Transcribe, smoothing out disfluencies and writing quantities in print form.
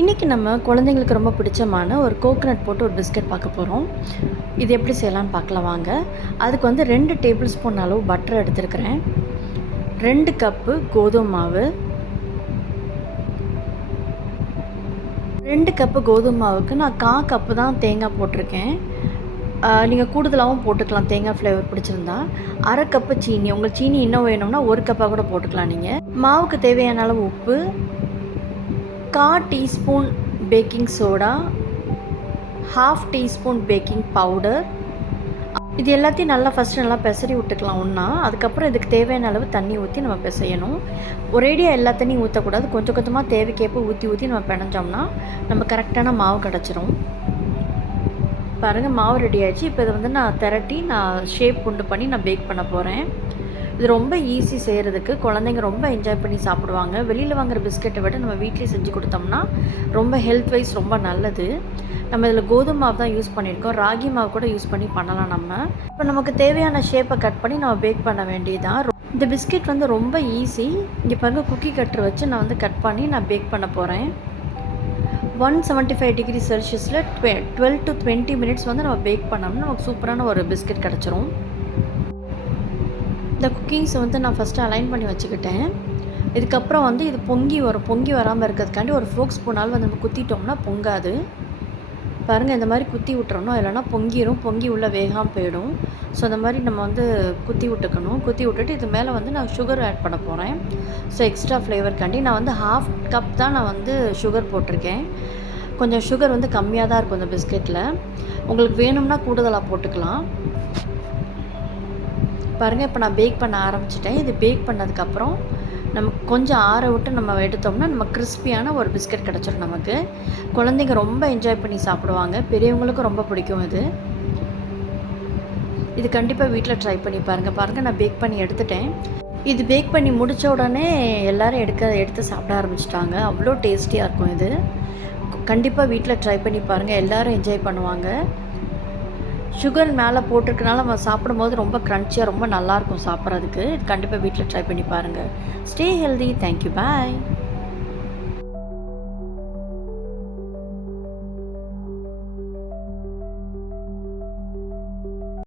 இன்றைக்கி நம்ம குழந்தைங்களுக்கு ரொம்ப பிடிச்சமான ஒரு கோகனட் போட்டு ஒரு பிஸ்கட் பார்க்க போகிறோம். இது எப்படி செய்யலான்னு பார்க்கலாம் வாங்க. அதுக்கு வந்து 2 டேபிள் ஸ்பூன் அளவு பட்டர் எடுத்துருக்கிறேன். 2 கப்பு கோதுமை மாவு, 2 கப்பு கோதுமை மாவுக்கு நான் 1/4 கப்பு தான் தேங்காய் போட்டிருக்கேன். நீங்கள் கூடுதலாகவும் போட்டுக்கலாம் தேங்காய் ஃப்ளேவர் பிடிச்சிருந்தா. 1/2 கப்பு சீனி, உங்களுக்கு சீனி இன்னும் வேணும்னா 1 கப்பாக கூட போட்டுக்கலாம் நீங்கள். மாவுக்கு தேவையான அளவு உப்பு, 1/4 teaspoon baking soda, 1/2 teaspoon baking powder. இது எல்லாத்தையும் நல்லா ஃபஸ்ட்டு நல்லா பெசரி விட்டுக்கலாம் ஒன்றா. அதுக்கப்புறம் இதுக்கு தேவையான அளவு தண்ணி ஊற்றி நம்ம பிசையணும். ஒரேடியாக எல்லா தண்ணியும் ஊற்றக்கூடாது. கொஞ்சம் கொஞ்சமாக தேவைக்கேற்ப ஊற்றி நம்ம பிணைஞ்சோம்னா நம்ம கரெக்டான மாவு கிடச்சிரும். பாருங்கள், மாவு ரெடி ஆகிடுச்சு. இப்போ இதை வந்து நான் திரட்டி ஷேப் உண்டு பண்ணி பேக் பண்ண போகிறேன். இது ரொம்ப ஈஸி செய்கிறதுக்கு. குழந்தைங்க ரொம்ப என்ஜாய் பண்ணி சாப்பிடுவாங்க. வெளியில் வாங்குகிற பிஸ்கெட்டை விட நம்ம வீட்டிலே செஞ்சு கொடுத்தோம்னா ரொம்ப ஹெல்த் வைஸ் ரொம்ப நல்லது. நம்ம இதில் கோதுமை மாவு தான் யூஸ் பண்ணியிருக்கோம். ராகி மாவு கூட யூஸ் பண்ணி பண்ணலாம் நம்ம. இப்போ நமக்கு தேவையான ஷேப்பை கட் பண்ணி நம்ம பேக் பண்ண வேண்டியதுதான். இந்த பிஸ்கெட் வந்து ரொம்ப ஈஸி. இங்கே பாருங்கள், குக்கி கட்டர் வச்சு நான் வந்து கட் பண்ணி பேக் பண்ண போகிறேன். 175 டிகிரி செல்சியஸில் 12 to 20 மினிட்ஸ் வந்து நம்ம பேக் பண்ணோம்னா நமக்கு சூப்பரான ஒரு பிஸ்கெட் கிடச்சிரும். இந்த குக்கீஸை வந்து நான் ஃபஸ்ட்டு அலைன் பண்ணி வச்சுக்கிட்டேன். இதுக்கப்புறம் வந்து இது பொங்கி வரும். பொங்கி வராமல் இருக்கிறதுக்காண்டி ஒரு ஃபோக் ஸ்பூனால் வந்து நம்ம குத்திட்டோம்னா பொங்காது. பாருங்கள், இந்த மாதிரி குத்தி விட்டுறணும், இல்லைனா பொங்கிடும். பொங்கி உள்ளே வேகாமல் போயிடும். ஸோ அந்த மாதிரி நம்ம வந்து குத்தி விட்டுக்கணும். குத்தி விட்டுட்டு இது மேலே வந்து நான் சுகர் ஆட் பண்ண போகிறேன். ஸோ எக்ஸ்ட்ரா ஃப்ளேவர்க்காண்டி நான் வந்து 1/2 கப் தான் நான் வந்து சுகர் போட்டிருக்கேன். கொஞ்சம் சுகர் வந்து கம்மியாக தான் இருக்கும் இந்த பிஸ்கெட்டில். உங்களுக்கு வேணும்னா கூடுதலாக போட்டுக்கலாம். பாருங்கள், இப்போ நான் பேக் பண்ண ஆரம்பிச்சிட்டேன். இது பேக் பண்ணதுக்கப்புறம் நமக்கு கொஞ்சம் ஆற விட்டு நம்ம எடுத்தோம்னா நம்ம கிறிஸ்பியான ஒரு பிஸ்கட் கிடச்சிடும் நமக்கு. குழந்தைங்க ரொம்ப என்ஜாய் பண்ணி சாப்பிடுவாங்க. பெரியவங்களுக்கும் ரொம்ப பிடிக்கும் இது. இது கண்டிப்பாக வீட்டில் ட்ரை பண்ணி பாருங்கள். நான் பேக் பண்ணி எடுத்துட்டேன். இது பேக் பண்ணி முடித்த உடனே எல்லோரும் எடுத்து சாப்பிட ஆரம்பிச்சிட்டாங்க. அவ்வளோ டேஸ்டியாக இருக்கும் இது. கண்டிப்பாக வீட்டில் ட்ரை பண்ணி பாருங்கள். எல்லோரும் என்ஜாய் பண்ணுவாங்க. சுகர் மேலே போட்டிருக்கனால நம்ம சாப்பிடும்போது ரொம்ப க்ரன்ச்சியாக ரொம்ப நல்லாயிருக்கும் சாப்பிட்றதுக்கு. இது கண்டிப்பாக வீட்டில் ட்ரை பண்ணி பாருங்கள். Stay healthy. தேங்க்யூ. பாய்.